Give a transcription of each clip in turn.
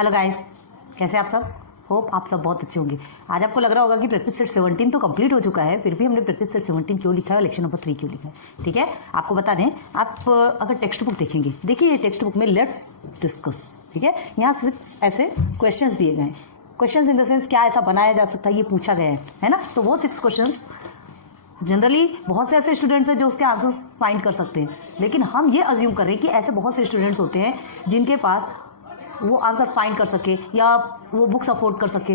Hello guys, कैसे आप सब? होप आप सब बहुत अच्छे होंगे। आज आपको लग रहा होगा कि प्रैक्टिस सेट 17 तो कंप्लीट हो चुका है, फिर भी हमने प्रैक्टिस सेट 17 क्यों लिखा है और लेक्चर नंबर 3 क्यों लिखा है। ठीक है, आपको बता दें, आप अगर टेक्स्ट बुक देखेंगे, देखिए ये टेक्स्ट बुक में लेट्स डिस्कस, ठीक है, यहाँ 6 ऐसे क्वेश्चंस दिए गए हैं। क्वेश्चंस इन द सेंस क्या ऐसा बनाया जा सकता है, ये पूछा गया है ना। तो वो 6 क्वेश्चंस जनरली बहुत से ऐसे स्टूडेंट्स हैं जो उसके आंसर्स फाइंड कर सकते हैं, लेकिन हम ये अज्यूम कर रहे हैं कि ऐसे बहुत से स्टूडेंट्स होते हैं जिनके पास वो आंसर फाइंड कर सके या वो बुक्स अफोर्ड कर सके।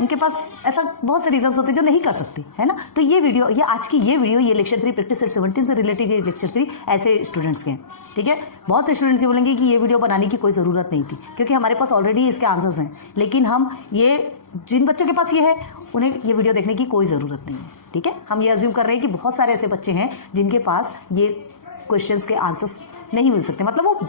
उनके पास ऐसा बहुत से रीजंस होते हैं जो नहीं कर सकते, है ना। तो ये वीडियो, ये आज की ये वीडियो, ये लेक्चर 3 प्रैक्टिस सेट 17 से रिलेटेड ये लेक्चर 3 ऐसे स्टूडेंट्स के हैं। ठीक है, बहुत से स्टूडेंट्स ये बोलेंगे कि ये वीडियो बनाने की कोई ज़रूरत नहीं थी क्योंकि हमारे पास ऑलरेडी इसके आंसर्स हैं, लेकिन हम ये जिन बच्चों के पास ये है उन्हें ये वीडियो देखने की कोई ज़रूरत नहीं है। ठीक है, हम ये अज्यूम कर रहे हैं कि बहुत सारे ऐसे बच्चे हैं जिनके पास ये क्वेश्चंस के आंसर्स नहीं मिल सकते, मतलब वो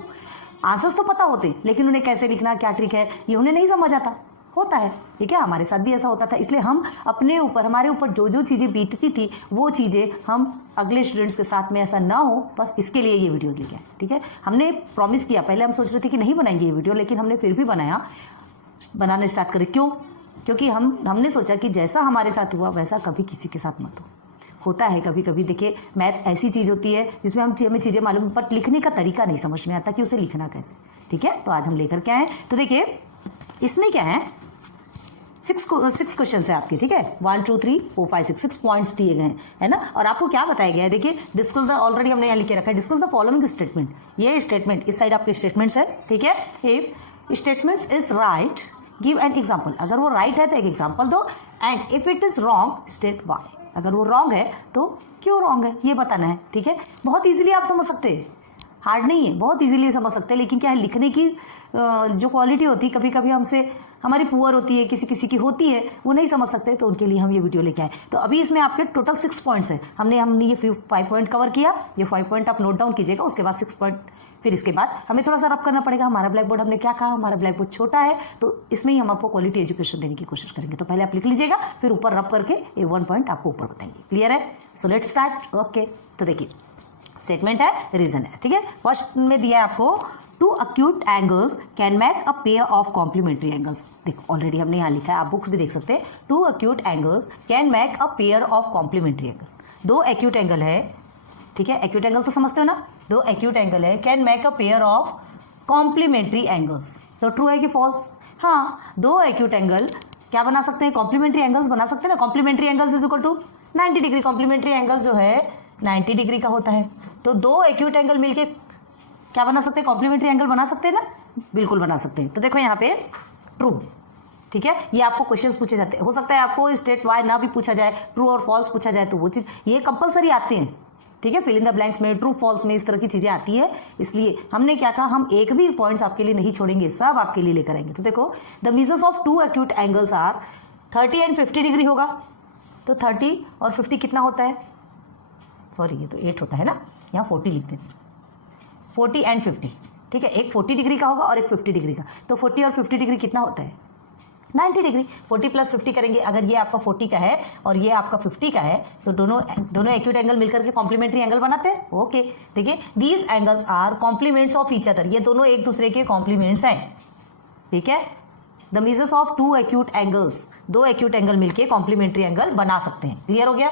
आंसर्स तो पता होते लेकिन उन्हें कैसे लिखना, क्या ट्रिक है, ये उन्हें नहीं समझ आता होता है। ठीक है, हमारे साथ भी ऐसा होता था, इसलिए हम अपने ऊपर, हमारे ऊपर जो जो चीज़ें बीतती थी वो चीज़ें हम अगले स्टूडेंट्स के साथ में ऐसा ना हो, बस इसके लिए ये वीडियोज़ लेके आए। ठीक है, हमने प्रॉमिस किया, पहले हम सोच रहे थे कि नहीं बनाएंगे ये वीडियो, लेकिन हमने फिर भी बनाना स्टार्ट करें। क्यों? क्योंकि हमने सोचा कि जैसा हमारे साथ हुआ वैसा कभी किसी के साथ मत हो। होता है कभी कभी, देखिए मैथ ऐसी चीज़ होती है जिसमें हमें चीज़ें मालूम, बट लिखने का तरीका नहीं समझ में आता कि उसे लिखना कैसे। ठीक है, तो आज हम लेकर के आए। तो देखिए इसमें क्या है, 6 क्वेश्चन है आपके। ठीक है, 1 2 3 4 5 6 पॉइंट्स दिए गए हैं, है ना। और आपको क्या बताया गया है, देखिए डिस्कस द, ऑलरेडी हमने यहाँ लिखे रखा है, डिस्कस द फॉलोइंग स्टेटमेंट। ये स्टेटमेंट इस साइड आपके स्टेटमेंट्स है। ठीक है, if statements is right give an example. अगर वो राइट है तो एक एग्जाम्पल दो, and if it is wrong state why. अगर वो रॉन्ग है तो क्यों रॉन्ग है ये बताना है। ठीक है, बहुत इजीली आप समझ सकते हैं, हार्ड नहीं है, बहुत इजीली समझ सकते हैं। लेकिन क्या है, लिखने की जो क्वालिटी होती है कभी कभी हमसे हमारी पुअर होती है, किसी किसी की होती है, वो नहीं समझ सकते, तो उनके लिए हम ये वीडियो लेके आए। तो अभी इसमें आपके टोटल 6 पॉइंट्स हैं। हमने ये 5 पॉइंट कवर किया, ये 5 पॉइंट आप नोट डाउन कीजिएगा, उसके बाद 6 पॉइंट, फिर इसके बाद हमें थोड़ा सा रब करना पड़ेगा। हमारा ब्लैक बोर्ड, हमने क्या कहा, हमारा ब्लैक बोर्ड छोटा है, तो इसमें ही हम आपको क्वालिटी एजुकेशन देने की कोशिश करेंगे। तो पहले आप लिख लीजिएगा, फिर ऊपर रब करके ये 1 पॉइंट आपको ऊपर बताएंगे। क्लियर है? So let's start. ओके, तो देखिए स्टेटमेंट है, रीजन है। ठीक है, फर्स्ट में दिया है आपको, 2 acute angles can make a pair of complementary angles। देखो ऑलरेडी हमने यहाँ लिखा है, आप बुक्स भी देख सकते हैं। 2 acute angles can make a pair of complementary angle। 2 acute angle है, ठीक है, acute angle तो समझते हो ना, 2 acute angle है, can make a pair of complementary angles। तो ट्रू है कि फॉल्स? हाँ, 2 acute angle क्या बना सकते हैं, कॉम्प्लीमेंट्री एंगल्स बना सकते हैं ना। Complementary angles is equal to 90 degree. Complementary angles जो है 90 डिग्री का होता है। तो 2 एक्यूट एंगल मिलके क्या बना सकते हैं, कॉम्प्लीमेंट्री एंगल बना सकते हैं ना, बिल्कुल बना सकते हैं। तो देखो यहाँ पे ट्रू, ठीक है, ये आपको क्वेश्चंस पूछे जाते हैं। हो सकता है आपको स्टेट वाई ना भी पूछा जाए, ट्रू और फॉल्स पूछा जाए, तो वो चीज़ ये कंपलसरी आते हैं। ठीक है, फिल इन द ब्लैंक्स में, ट्रू फॉल्स में, इस तरह की चीज़ें आती है। इसलिए हमने क्या कहा, हम एक भी पॉइंट्स आपके लिए नहीं छोड़ेंगे, सब आपके लिए लेकर आएंगे। तो देखो the measures of 2 acute angles are 30 and 50 degree होगा। तो 30 और 50 कितना होता है, सॉरी ये तो 8 होता है ना, यहाँ 40 लिख देते, 40 एंड 50। ठीक है, एक 40 डिग्री का होगा और एक 50 डिग्री का। तो 40 और 50 डिग्री कितना होता है, 90 डिग्री। 40 प्लस 50 करेंगे, अगर ये आपका 40 का है और ये आपका 50 का है, तो दोनों एक्यूट एंगल मिलकर के कॉम्प्लीमेंट्री एंगल बनाते हैं। ओके, देखिए these angles are complements of each other. ये दोनों एक दूसरे के कॉम्प्लीमेंट्स हैं। ठीक है, the measures of 2 acute angles, 2 acute angle मिलके कॉम्प्लीमेंट्री एंगल बना सकते हैं। क्लियर हो गया?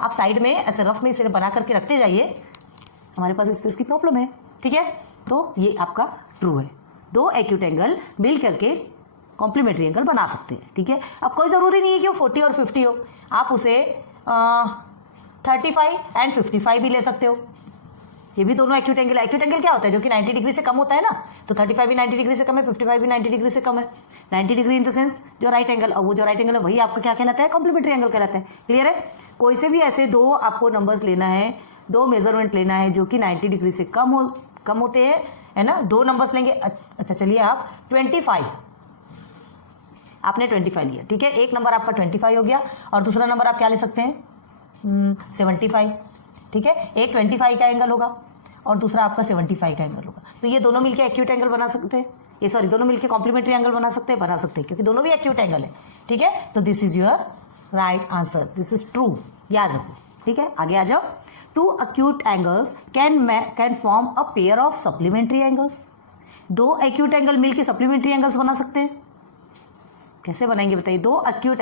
आप साइड में ऐसे रफ में इसे बना करके रखते जाइए, हमारे पास स्पेस की प्रॉब्लम है। ठीक है, तो ये आपका ट्रू है, 2 एक्यूट एंगल मिल करके कॉम्प्लीमेंट्री एंगल बना सकते हैं। ठीक है, अब कोई ज़रूरी नहीं है कि वो 40 और 50 हो, आप उसे 35 एंड 55 भी ले सकते हो। ये भी दोनों एक्यूट एंगल। एक्यूट एंगल क्या होता है, जो कि 90 डिग्री से कम होता है ना। तो 35 भी 90 डिग्री से कम है, 55 भी 90 डिग्री से कम है। 90 डिग्री इन द सेंस जो राइट एंगल, और वो जो राइट एंगल है वही आपका क्या कहलाता है, कॉम्प्लीमेंट्री एंगल कहलाता है। क्लियर है? कोई से भी ऐसे 2 आपको नंबर्स लेना है, 2 मेजरमेंट लेना है जो कि 90 डिग्री से कम होते हैं, है ना। 2 नंबर्स लेंगे। अच्छा चलिए, आप 25, आपने 25 लिया, ठीक है, एक नंबर आपका 25 हो गया और दूसरा नंबर आप क्या ले सकते हैं, 75। ठीक है, एक 25 का एंगल होगा और दूसरा आपका 75 का एंगल होगा। तो ये दोनों मिलके एक्यूट एंगल बना सकते हैं, ये सॉरी दोनों मिलके कॉम्प्लीमेंट्री एंगल बना सकते हैं क्योंकि दोनों भी एक्यूट एंगल है। ठीक है, तो this is your right answer, this is true, याद रखो। ठीक है, आगे आ जाओ। 2 acute angles can form a pair of supplementary angles। दो एक्यूट एंगल मिलके सप्लीमेंट्री एंगल्स बना सकते हैं। कैसे बनाएंगे बताइए? दो एक्यूट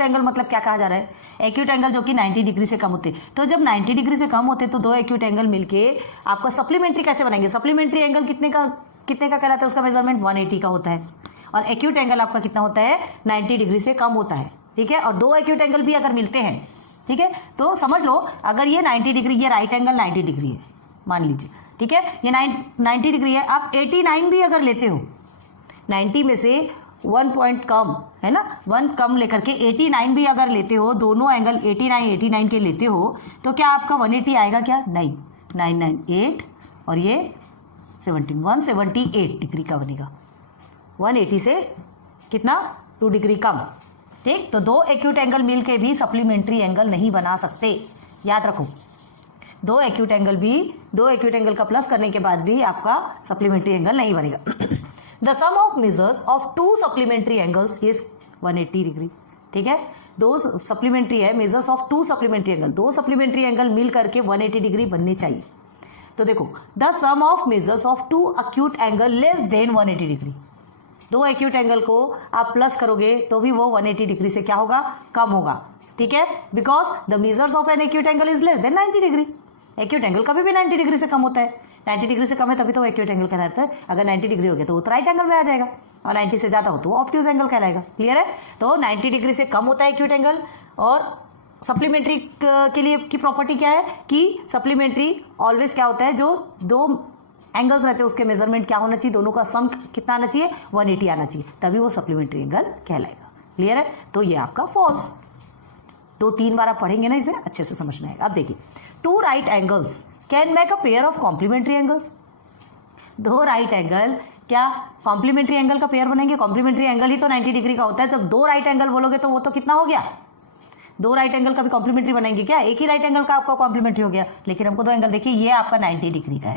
एंगल मतलब क्या कहा जा रहा है? एक्यूट एंगल जो कि 90 डिग्री से कम होते हैं। तो जब 90 डिग्री से कम होते हैं तो दो एक्यूट एंगल मिलके आपका सप्लीमेंट्री कैसे बनाएंगे? सप्लीमेंट्री एंगल कितने का कहलाता है? उसका मेजरमेंट 180 का होता है और एक्यूट एंगल आपका कितना होता है? 90 डिग्री से कम होता है। ठीक है, और दो एक्यूट एंगल भी अगर मिलते हैं, ठीक है, तो समझ लो अगर ये 90 डिग्री, ये राइट एंगल 90 डिग्री है मान लीजिए, ठीक है, ये 90 डिग्री है, आप 89 भी अगर लेते हो, 90 में से 1 पॉइंट कम है ना, 1 कम लेकर के 89 भी अगर लेते हो, दोनों एंगल 89 के लेते हो, तो क्या आपका 180 आएगा क्या? नहीं, 998 और ये 178 डिग्री का बनेगा। 180 से कितना? 2 डिग्री कम। ठीक, तो दो एक्यूट एंगल मिल के भी सप्लीमेंट्री एंगल नहीं बना सकते, याद रखो। दो एक्यूट एंगल का प्लस करने के बाद भी आपका सप्लीमेंट्री एंगल नहीं बनेगा। The sum of measures of two supplementary angles is 180 degree. ठीक है, दो सप्लीमेंट्री है, measures of two supplementary angle, दो सप्लीमेंट्री एंगल मिल करके 180 डिग्री बनने चाहिए। तो देखो, the sum of measures of two acute angle less than 180 degree, दो एक्यूट एंगल को आप प्लस करोगे तो भी वो 180 डिग्री से क्या होगा? कम होगा। ठीक है, because the measures of an acute angle is less than 90 degree. Acute angle कभी भी 90 डिग्री से कम होता है, 90 डिग्री से कम है तभी तो एक्यूट एंगल कहलाता है। अगर 90 डिग्री हो गया तो वो तो राइट एंगल में आ जाएगा, और 90 से ज्यादा हो तो वो ऑब्ट्यूज एंगल कहलाएगा। क्लियर है? तो 90 डिग्री से कम होता है एक्यूट एंगल, और सप्लीमेंट्री के लिए की प्रॉपर्टी क्या है कि सप्लीमेंट्री ऑलवेज क्या होता है, जो दो एंगल्स रहते हैं उसके मेजरमेंट क्या होना चाहिए? दोनों का सम कितना आना चाहिए? 180 आना चाहिए, तभी वो सप्लीमेंट्री एंगल कहलाएगा। क्लियर है? तो ये आपका फॉल्स। 2-3 बार आप पढ़ेंगे ना, इसे अच्छे से समझ में आएगा। अब देखिए, two right angles can make a pair of complementary angles. दो राइट एंगल क्या कॉम्प्लीमेंट्री एंगल का पेयर बनेंगे? कॉम्प्लीमेंट्री एंगल ही तो 90 डिग्री का होता है, तो दो राइट एंगल बोलोगे तो वो तो कितना हो गया? दो राइट एंगल का भी कॉम्प्लीमेंट्री बनेंगे क्या? एक ही राइट एंगल का आपका कॉम्प्लीमेंट्री हो गया, लेकिन हमको दो एंगल देखिए, ये आपका 90 डिग्री का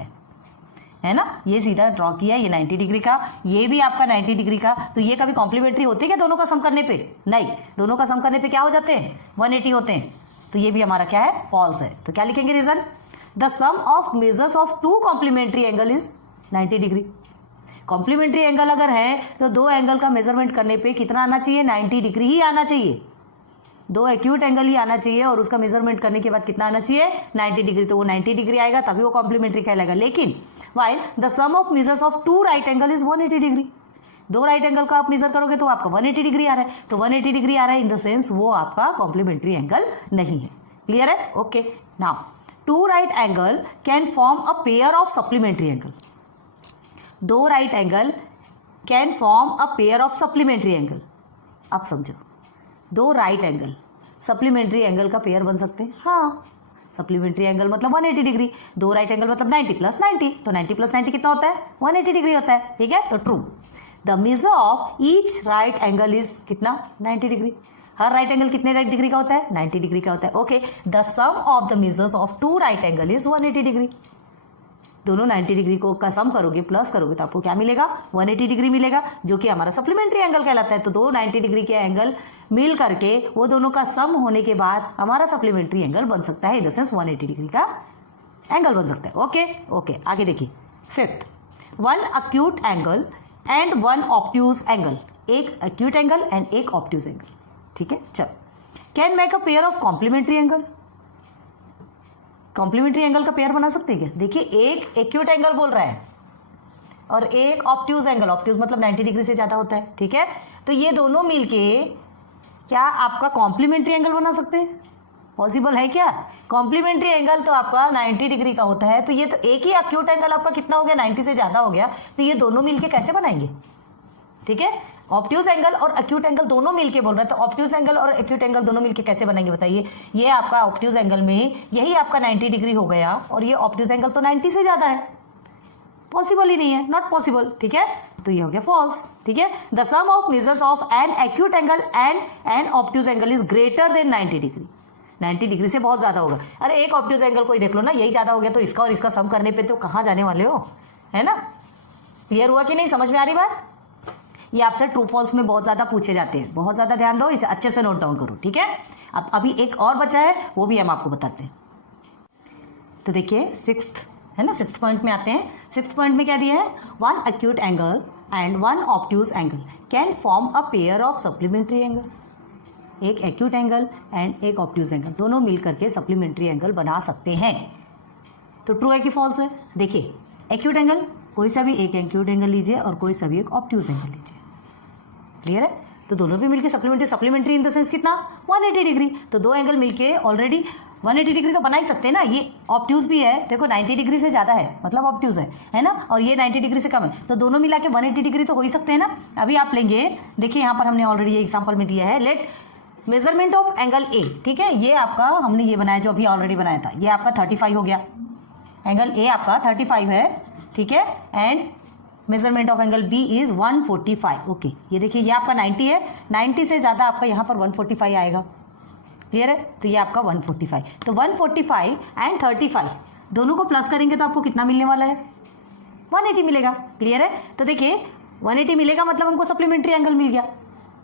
है ना, ये सीधा ड्रॉ किया, ये 90 डिग्री का, ये भी आपका 90 डिग्री का, तो ये कभी कॉम्प्लीमेंट्री होते हैं क्या दोनों का सम करने पे? नहीं, दोनों का सम करने पे क्या हो जाते हैं? 180 होते हैं, तो ये भी हमारा क्या है? फॉल्स है। तो क्या लिखेंगे reason? The sum of measures of two complementary angle is 90 degree. Complementary angle अगर है तो दो एंगल का मेजरमेंट करने पे कितना आना चाहिए? 90 डिग्री ही आना चाहिए, दो एक्यूट एंगल ही आना चाहिए, और उसका मेजरमेंट करने के बाद कितना आना चाहिए? 90 डिग्री। तो वो 90 डिग्री आएगा, तभी वो कॉम्प्लीमेंट्री कहलाएगा। लेकिन while the sum of measures of two right angle is 180 degree, दो राइट एंगल का आप मेजर करोगे तो आपका 180 डिग्री आ रहा है, तो 180 डिग्री आ रहा है इन द सेंस वो आपका कॉम्प्लीमेंट्री एंगल नहीं है। क्लियर है? Okay, now two right angle can form a pair of supplementary angle. दो right angle can form a pair of supplementary angle. अब समझो, दो राइट एंगल सप्लीमेंट्री एंगल का पेयर बन सकते हैं। हाँ, सप्लीमेंट्री एंगल मतलब 180 डिग्री, दो राइट एंगल मतलब 90 प्लस 90, तो 90 प्लस 90 कितना होता है? 180 डिग्री होता है। ठीक है, तो true. The measure of each right angle is कितना? 90 डिग्री। हर राइट एंगल कितने डिग्री का होता है? 90 डिग्री का होता है। Okay, the sum of the measures of two right angle is 180 degree. दोनों 90 डिग्री को का सम करोगे, प्लस करोगे तो आपको क्या मिलेगा? 180 डिग्री मिलेगा, जो कि हमारा सप्लीमेंट्री एंगल कहलाता है। तो दो 90 डिग्री के एंगल मिल करके वो दोनों का सम होने के बाद हमारा सप्लीमेंट्री एंगल बन सकता है, इन द सेंस 180 डिग्री का एंगल बन सकता है। ओके ओके, आगे देखिए। Fifth, one acute angle and one obtuse angle, एक एक्यूट एंगल एंड एक ऑब्ट्यूज एंगल। ठीक है, चलो, can make a pair of complementary angle. Complementary angle का पेयर बना सकते हैं क्या? देखिए, एक एक्यूट एंगल बोल रहा है और एक ऑब्ट्यूज एंगल, ऑब्ट्यूज मतलब 90 डिग्री से ज्यादा होता है। ठीक है, तो ये दोनों मिलके क्या आपका कॉम्प्लीमेंट्री एंगल बना सकते हैं? पॉसिबल है क्या? कॉम्प्लीमेंट्री एंगल तो आपका 90 डिग्री का होता है, तो ये तो एक ही एक्यूट एंगल आपका कितना हो गया? 90 से ज्यादा हो गया, तो ये दोनों मिलके कैसे बनाएंगे? ठीक है, ऑब्ट्यूज एंगल और एक्यूट एंगल दोनों मिलके बोल रहे हैं, तो ऑब्ट्यूज एंगल और एक्यूट एंगल दोनों मिलके कैसे बनाएंगे बताइए? ये आपका ऑब्ट्यूज एंगल में यही आपका 90 डिग्री हो गया, और ये ऑब्ट्यूज एंगल तो 90 से ज्यादा है, पॉसिबल ही नहीं है, नॉट पॉसिबल। ठीक है, तो ये हो गया फॉल्स। ठीक है, the sum of measures of an acute angle and an obtuse angle is greater than 90 degree. 90 degree से बहुत ज्यादा होगा। अरे एक ऑब्ट्यूज एंगल को ही देख लो ना, यही ज्यादा हो गया, तो इसका और इसका सम करने पे तो कहाँ जाने वाले हो, है ना? क्लियर हुआ कि नहीं? समझ में आ रही बात? ये आपसे ट्रू फॉल्स में बहुत ज्यादा पूछे जाते हैं, बहुत ज्यादा ध्यान दो, इसे अच्छे से नोट डाउन करो। ठीक है, अब अभी एक और बचा है, वो भी हम आपको बताते हैं। तो देखिए, सिक्स्थ है ना। 6th पॉइंट में आते हैं। 6th पॉइंट में क्या दिया है, one acute angle and one obtuse angle can form a pair of supplementary angle. एक एक्यूट एंगल एंड एक ऑब्ट्यूज एंगल दोनों मिल करके सप्लीमेंट्री एंगल बना सकते हैं। तो ट्रू है कि फॉल्स है? देखिए, एक्यूट एंगल कोई सा भी एक एक्यूट एंगल लीजिए और कोई सा भी एक ऑब्ट्यूज एंगल लीजिए। क्लियर है? तो दोनों भी मिलके सप्लीमेंट्री इन द सेंस कितना, 180 डिग्री। तो दो एंगल मिलके ऑलरेडी 180 डिग्री तो बना ही सकते हैं ना। ये ऑब्ट्यूज भी है, देखो 90 डिग्री से ज़्यादा है मतलब ऑब्ट्यूज है ना, और ये 90 डिग्री से कम है, तो दोनों मिला के 180 डिग्री तो हो ही सकते हैं ना। अभी आप लेंगे, देखिए यहाँ पर हमने ऑलरेडी ये एग्जाम्पल में दिया है, let measurement of angle A, ठीक है, ये आपका हमने ये बनाया जो अभी ऑलरेडी बनाया था, ये आपका 35 हो गया, एंगल ए आपका 35 है, ठीक है, and measurement of angle B is 145। Okay, ये देखिए ये आपका 90 है, 90 से ज़्यादा आपका यहाँ पर 145 आएगा। क्लियर है? तो ये आपका 145, तो 145 एंड 35 दोनों को प्लस करेंगे तो आपको कितना मिलने वाला है, 180 मिलेगा। क्लियर है? तो देखिए 180 मिलेगा मतलब हमको सप्लीमेंट्री एंगल मिल गया।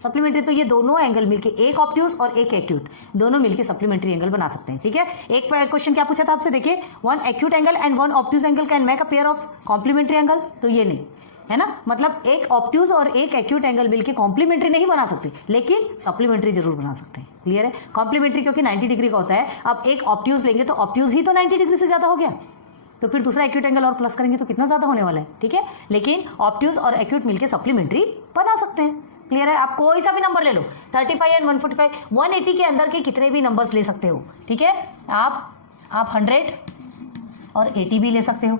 सप्लीमेंट्री तो ये दोनों एंगल मिलके, एक ऑब्ट्यूज और एक एक्यूट, दोनों मिलके सप्लीमेंट्री एंगल बना सकते हैं। ठीक है, एक क्वेश्चन क्या पूछा था आपसे, देखिए, one acute angle and one obtuse angle can make a pair of complementary angle, तो ये नहीं है ना, मतलब एक ऑब्ट्यूज और एक एक्यूट एंगल मिलके कॉम्प्लीमेंट्री नहीं बना सकते, लेकिन सप्लीमेंट्री जरूर बना सकते हैं। क्लियर है? कॉम्प्लीमेंट्री क्योंकि 90 डिग्री का होता है, अब एक ऑब्ट्यूज लेंगे तो ऑब्ट्यूज ही तो 90 डिग्री से ज्यादा हो गया, तो फिर दूसरा एक्यूट एंगल और प्लस करेंगे तो कितना ज्यादा होने वाला है। ठीक है, लेकिन ऑब्ट्यूज और एक्यूट मिलके सप्लीमेंट्री बना सकते हैं। क्लियर है? आप कोई सा भी नंबर ले लो, 35 एंड 145, 180 के अंदर के कितने भी नंबर्स ले सकते हो। ठीक है, आप 100 और 80 भी ले सकते हो।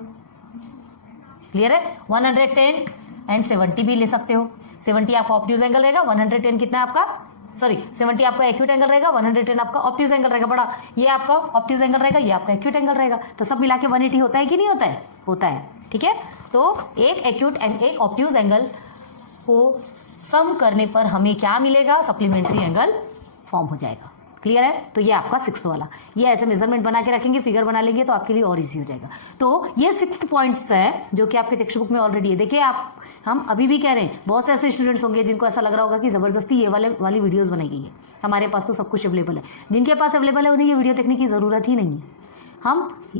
क्लियर है? 110 एंड 70 भी ले सकते हो। 70 आपका ऑब्ट्यूज एंगल रहेगा, 110 कितना आपका, सॉरी 70 आपका एक्यूट एंगल रहेगा, 110 आपका ऑब्ट्यूज एंगल रहेगा बड़ा, ये आपका ऑब्ट्यूज एंगल रहेगा, ये आपका एक्यूट एंगल रहेगा, तो सब मिला के 180 होता है कि नहीं होता है? होता है। ठीक है, तो एक एक्यूट एंड एक ऑब्ट्यूज एंगल को सम करने पर हमें क्या मिलेगा, सप्लीमेंट्री एंगल फॉर्म हो जाएगा। क्लियर है? तो ये आपका 6th वाला, ये ऐसे मेजरमेंट बना के रखेंगे, फिगर बना लेंगे तो आपके लिए और इजी हो जाएगा। तो ये 6th पॉइंट्स है जो कि आपके टेक्स्ट बुक में ऑलरेडी है। देखिए हम अभी भी कह रहे हैं, बहुत से ऐसे स्टूडेंट्स होंगे जिनको ऐसा लग रहा होगा कि जबरदस्ती ये वाली वीडियोस बनाई गई है, हमारे पास तो सब कुछ अवेलेबल है। जिनके पास अवेलेबल है उन्हें ये वीडियो देखने की जरूरत ही नहीं है।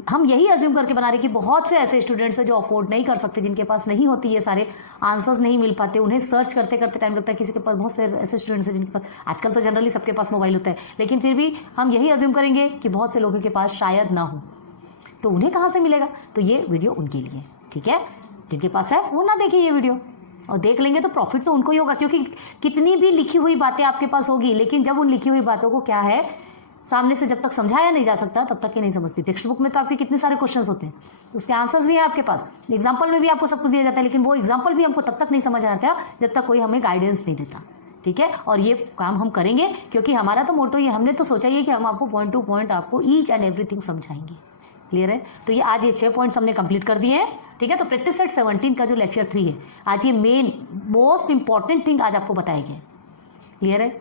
हम यही अज्यूम करके बना रहे कि बहुत से ऐसे स्टूडेंट्स हैं जो अफोर्ड नहीं कर सकते, जिनके पास नहीं होती, ये सारे आंसर्स नहीं मिल पाते, उन्हें सर्च करते करते टाइम लगता है। किसी के पास, बहुत से ऐसे स्टूडेंट्स हैं जिनके पास, आजकल तो जनरली सबके पास मोबाइल होता है, लेकिन फिर भी हम यही अज्यूम करेंगे कि बहुत से लोगों के पास शायद ना हो, तो उन्हें कहाँ से मिलेगा? तो ये वीडियो उनके लिए। ठीक है, जिनके पास है वो ना देखिए ये वीडियो, और देख लेंगे तो प्रॉफिट तो उनको ही होगा, क्योंकि कितनी भी लिखी हुई बातें आपके पास होगी, लेकिन जब उन लिखी हुई बातों को क्या है, सामने से जब तक समझाया नहीं जा सकता तब तक ये नहीं समझती। टेक्स्ट बुक में तो आपके कितने सारे क्वेश्चंस होते हैं, उसके आंसर्स भी हैं आपके पास, एग्जाम्पल में भी आपको सब कुछ दिया जाता है, लेकिन वो एग्जाम्पल भी हमको तब तक नहीं समझ आता जब तक कोई हमें गाइडेंस नहीं देता। ठीक है, और ये काम हम करेंगे क्योंकि हमारा तो मोटो ये, हमने तो सोचा ही कि हम आपको पॉइंट टू पॉइंट आपको ईच एंड एवरीथिंग समझाएंगे। क्लियर है? तो ये आज ये 6 पॉइंट्स हमने कंप्लीट कर दिए हैं। ठीक है, तो प्रैक्टिस सेट 17 का जो लेक्चर 3 है, आज ये मेन मोस्ट इंपॉर्टेंट थिंग आज आपको बताया गया है। क्लियर है?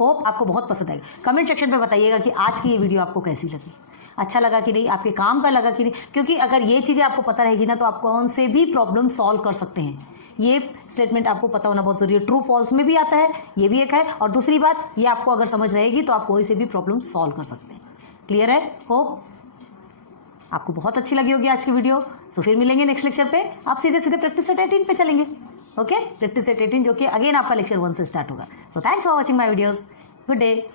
होप आपको बहुत पसंद आएगा। कमेंट सेक्शन पे बताइएगा कि आज की ये वीडियो आपको कैसी लगी, अच्छा लगा कि नहीं, आपके काम का लगा कि नहीं, क्योंकि अगर ये चीज़ें आपको पता रहेगी ना तो आप कौन से भी प्रॉब्लम सॉल्व कर सकते हैं। ये स्टेटमेंट आपको पता होना बहुत जरूरी है। ट्रू फॉल्स में भी आता है, ये भी एक है, और दूसरी बात, ये आपको अगर समझ रहेगी तो आप कोई से भी प्रॉब्लम सॉल्व कर सकते हैं। क्लियर है? होप आपको बहुत अच्छी लगी होगी आज की वीडियो। सो फिर मिलेंगे नेक्स्ट लेक्चर पे, आप सीधे सीधे प्रैक्टिस सेट 18 पे चलेंगे। ओके, प्रैक्टिस सेट 18 जो कि अगेन आपका लेक्चर 1 से स्टार्ट होगा। So thanks for watching my videos. Good day.